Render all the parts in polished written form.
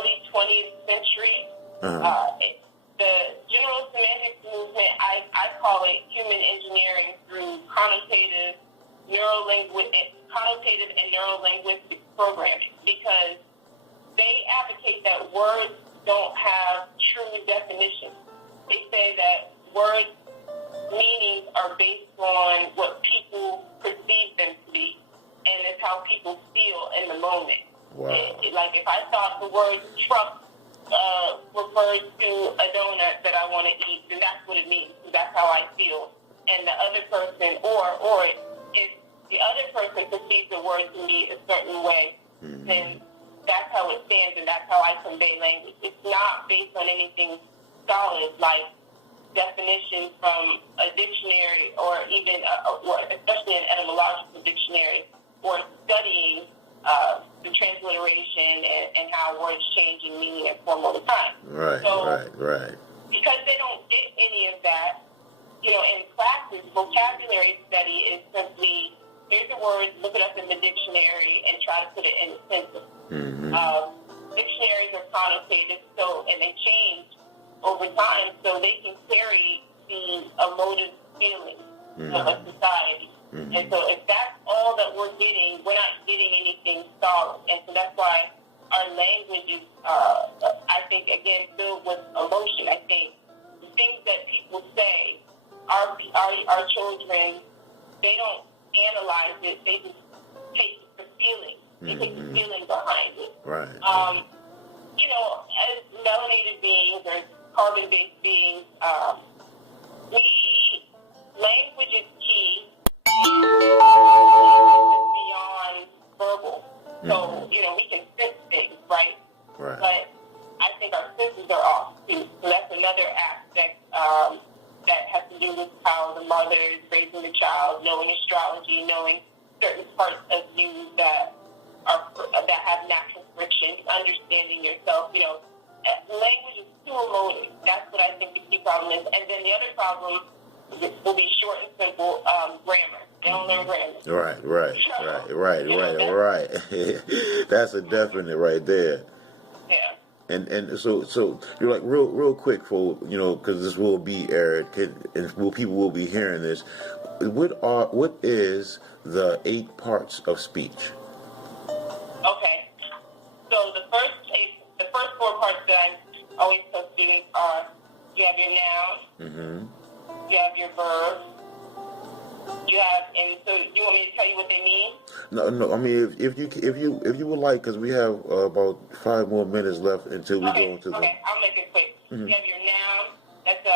early 20th century. The general semantics movement, I call it human engineering through connotative and neuro-linguistic programming, because they advocate that words don't have true definitions. They say that words' meanings are based on what people perceive them to be, and it's how people feel in the moment. Wow. Like if I thought the word truck refers to a donut that I want to eat, then that's what it means. That's how I feel. And the other person, or if the other person perceives the word to be a certain way, then that's how it stands, and that's how I convey language. It's not based on anything solid like definitions from a dictionary, or even, especially an etymological dictionary, or studying the transliteration and how words change in meaning and form over time. Right. Because they don't get any of that, in classes, vocabulary study is simply, here's the word, look it up in the dictionary, and try to put it in a sentence. Dictionaries are connotative, and they change over time, so they can carry the emotive feelings of a society. And so if that's all that we're getting, we're not getting anything solid. And so that's why our language is, I think, again, filled with emotion. I think the things that people say, our children, they don't analyze it. They just take the feeling. They take the feeling behind it. Right. As melanated beings or carbon-based beings, language is key. Beyond verbal. So, we can sense things, right? But I think our senses are off, too. So that's another aspect that has to do with how the mother is raising the child, knowing astrology, knowing certain parts of you that have natural friction, understanding yourself. Language is too emotive. That's what I think the key problem is. And then the other problem will be short and simple, grammar. They don't learn grammar. Right. That's a definite right there. Yeah. And so you're like real quick for because this will be aired and people will be hearing this. What is the 8 parts of speech? Okay. So the first 4 parts that I always tell students are: you have your noun, you have your verb, and so you want me to tell you what they mean? No. I mean, if you would like, because we have about 5 more minutes left until we go into the. Okay, I'll make it quick. You have your noun, that's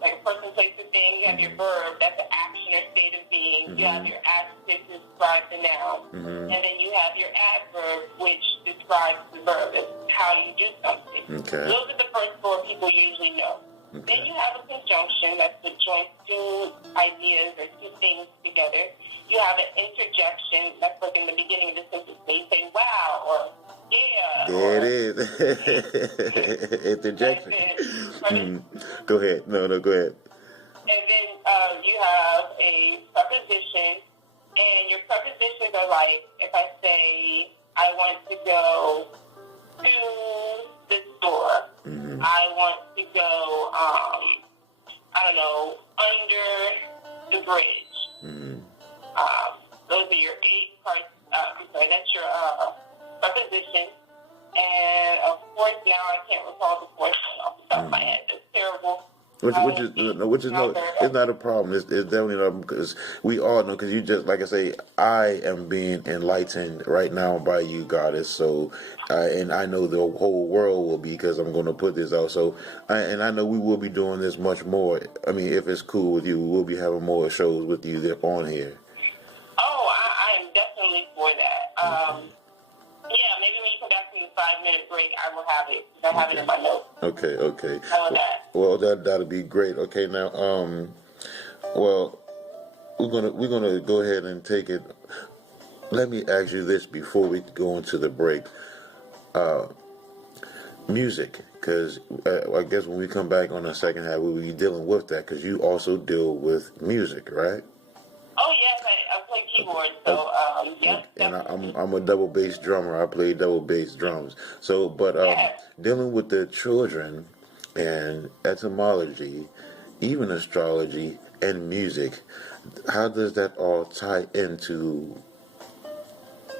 like a person, place, or thing. You have your verb, that's an action or state of being. You have your adjective to describe the noun, and then you have your adverb, which describes the verb. It's how you do something. Okay. Those are the first 4 people usually know. Okay. Then you have a conjunction, that's what joins 2 ideas or 2 things together. You have an interjection, that's like in the beginning of the sentence. So you say, wow, or yeah. There it is. Interjection. Go ahead. No, go ahead. And then you have a preposition, and your prepositions are like, if I say, I want to go to the store. I want to go, under the bridge. Those are your 8 parts. That's your preposition. And of course, now I can't recall the 4th one off the top of my head. It's terrible. It's not a problem. It's definitely not, because we all know, because you just, like I say, I am being enlightened right now by you, Goddess. So, and I know the whole world will be, because I'm going to put this out. So, and I know we will be doing this much more. I mean, if it's cool with you, we'll be having more shows with you on here. Oh, I am definitely for that. Yeah, maybe when you come back from the 5-minute break, I will have it. I have it in my notes. Okay. That. Well, that'll be great. Okay, now, well, we're gonna go ahead and take it. Let me ask you this before we go into the break. Music, because I guess when we come back on the second half, we'll be dealing with that, because you also deal with music, right? Oh yes, I play keyboard, so. Yep. And I'm a double bass drummer. I play double bass drums. So, but dealing with the children and etymology, even astrology and music, how does that all tie into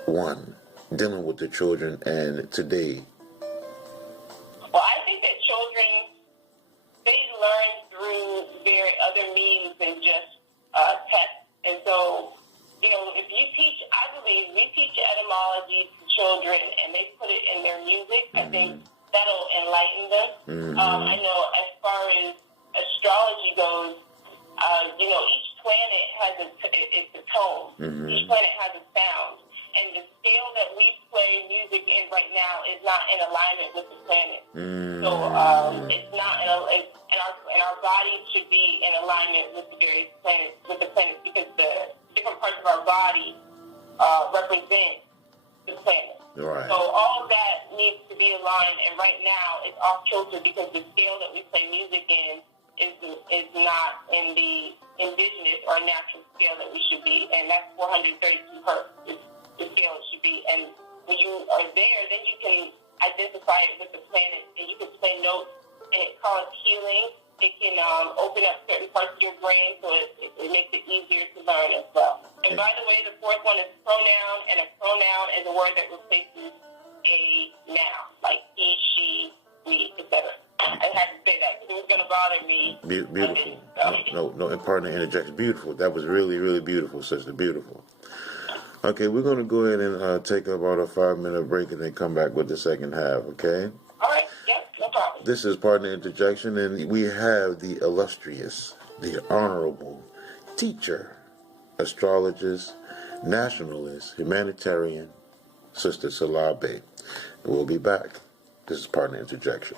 one? Dealing with the children and today. Well, I think that children, they learn through their other means than just tests. And so, if you teach, I believe we teach etymology to children and they put it in their music, I think that'll enlighten them. I know as far as astrology goes, each planet has it's a tone. Each planet has a sound. And the scale that we play music in right now is not in alignment with the planet. So it's not and our bodies should be in alignment with the various planets, because the different parts of our body represent the planet. Right. So all of that needs to be aligned, and right now it's off kilter because the scale that we play music in is not in the indigenous or natural scale that we should be, and that's 432 hertz is the scale it should be. And when you are there, then you can identify it with the planet, and you can play notes, and it calls healing. It can open up certain parts of your brain, so it makes it easier to learn as well. And by the way, the fourth one is pronoun, and a pronoun is a word that replaces a noun, like he, she, we, etc. I had to say that because it was going to bother me. Beautiful. No, and pardon the interjection. Beautiful. That was really, really beautiful, sister. Beautiful. Okay, we're going to go ahead and take about a 5-minute break and then come back with the second half, okay? All right, yep, no problem. This is Partner Interjection, and we have the illustrious, the honorable teacher, astrologist, nationalist, humanitarian, Sister Selah Bey. We'll be back. This is Partner Interjection.